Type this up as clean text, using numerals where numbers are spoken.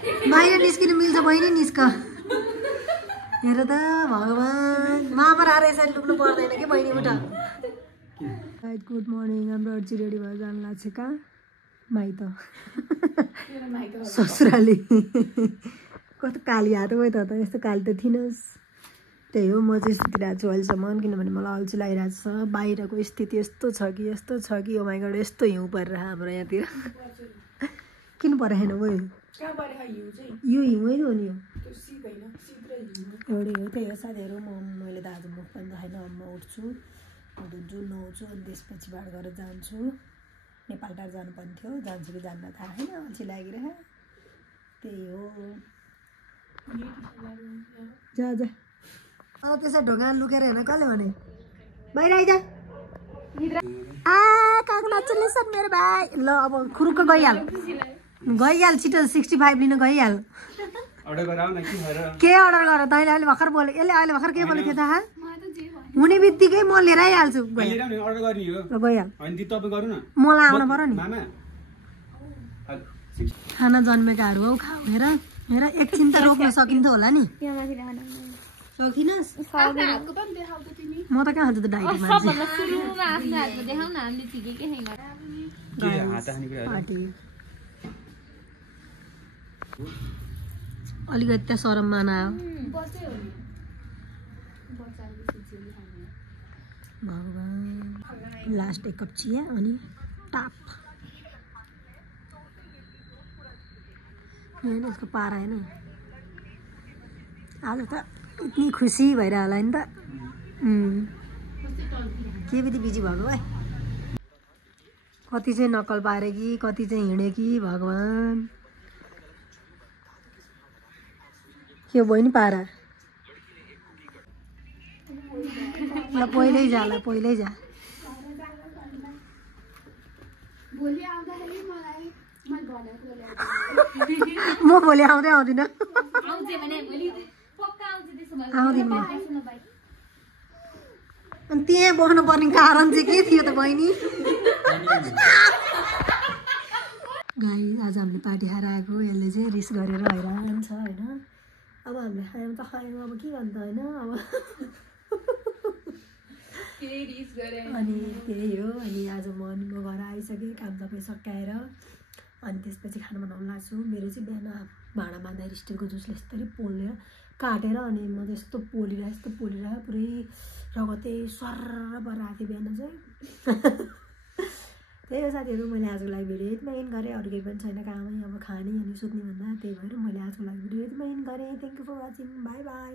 बाहिर निस्किनु मिल्छ बहिनी निस्क हेर त भगवान् मामा आएर यसरी लुक्नु पर्दैन कि बहिनी उठ गुड मर्निङ हाम्रो अर्जी रेडी भएर जानु लाग्छ कहाँ माइत ससुराली कस्तो काली हात गयो त यस्तो काली त थिइनस् त्यही हो म चाहिँ यस्तोतिर आएको छु अहिलेसम्म किनभने मलाई अल्छी लागिरहेको छ बाहिरको स्थिति यस्तो छ कि ओ माइ गॉड यस्तो हिउँ परेर हाम्रो यहाँतिर किन परेन गयो यो हिउँ हो नि एउटै हो त्यही हो साथीहरू मैले त आज मुख पनि देखाइन म उठ्छु धुन्छु नुहाउँछु अनि त्यसपछिबाट गरेर जान्छु नेपाल टार जानुपर्ने थियो जान्छु कि जान्न थाहा छैन अल्छी लागिरह त्यही हो जा अब त्यसै ढोका लुकेर हेर्न कसले भने बाहिर आइज काको नाच्ने सर मेरो भाइ ल अब खुरुक्क गइहाल छिटो 65 लिन गइहाल के अर्डर गर तैँले अहिले भर्खर बोले यसले अहिले भर्खर के बोलेको थियो थाहा हुने बित्तिकै म लिएर आइहाल्छु गइहाल मलाई आउनु पर्यो नि खाना जन्मेकाहरू हौ खाऊ हेर एकछिन त रोक्न सकिन्थ्यो होला नि सक्दिनस् म त कहाँ खान्छु त डाइट अलिकति त्यहाँ सरम माना भगवान् लास्ट एक कप चिया अनि टाप होइन यसको पारा होइन आज त यति खुसी भइरह होला नि त के बित्ति बिजी भएको भाइ कति चाहिँ नक्कल पारे कि कति चाहिँ हिँडे कि भगवान् के भयो नि पारा ल पहिल्यै जा म भोलि आउँदै आउँदिनँ आउँदिन अनि त्यहाँ बस्नु पर्ने कारण चाहिँ के थियो त बहिनी गाई आज हामीले पार्टी खाएर आएको यसले चाहिँ रिस गरेर हैरान छ होइन अब हामीले खायौँ त खायौँ अब के गर्नु त होइन अब अनि त्यही हो अनि आज म घर आइसकेँ काम सबै सकाएर अनि त्यसपछि खाना बनाउनु लाग्छु मेरो चाहिँ बिहान भाँडा बाँध्दाखेरि स्टिलको जुसले यस्तरी पोलेर काटेर अनि म यस्तो पोलिरह पुरै रगतै सर्र परेर आएको थिएँ बिहान चाहिँ त्यही हो साथीहरू मैले आजको लागि भिडियो यतिमा एन्ड गरेँ अरू केही पनि छैन कामै अब खाने अनि सुत्ने भन्दा त्यही भएर मैले आजको लागि भिडियो यतिमा एन्ड गरेँ thank you for watching bye by